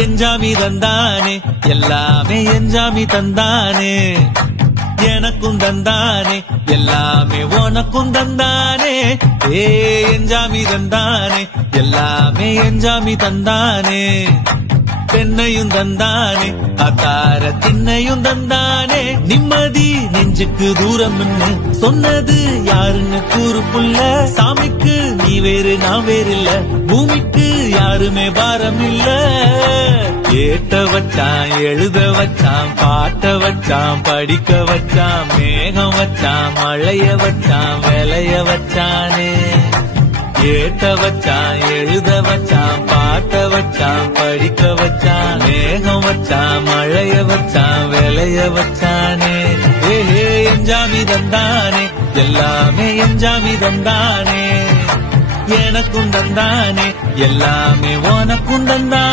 எஞ்சாமி தந்தானே எல்லாமே எஞ்சாமி தந்தானே எனக்கும் தந்தானே எல்லாமே உனக்கும் தந்தானே ஏ எஞ்சாமி தந்தானே எல்லாமே எஞ்சாமி தந்தானே பெண்ணையும் தந்தானே அத்தார திண்ணையும் தந்தானே நிம்மதி நெஞ்சுக்கு தூரம் சொன்னது யாருன்னு கூறு புள்ள சாமிக்கு நீ வேறு நான் வேறு இல்ல பூமிக்கு யாருமே பாரம் இல்ல ஏட்ட வச்சான் எழுத வச்சான் பாட்ட வச்சான் படிக்க வச்சான் மேகம் வச்சான் மழைய வச்சான் விளைய வச்சானே ஏட்ட வச்சான் எழுத வச்சான் பாட்ட வச்சான் படிக்க வச்சான் மேகம் வச்சான் மழைய வச்சான் விளைய வச்சானே ஏ எஞ்சாமி தந்தானே எல்லாமே எஞ்சாமி தந்தானே எனக்கும் தந்தானே எல்லாமே உனக்கும் தந்தானே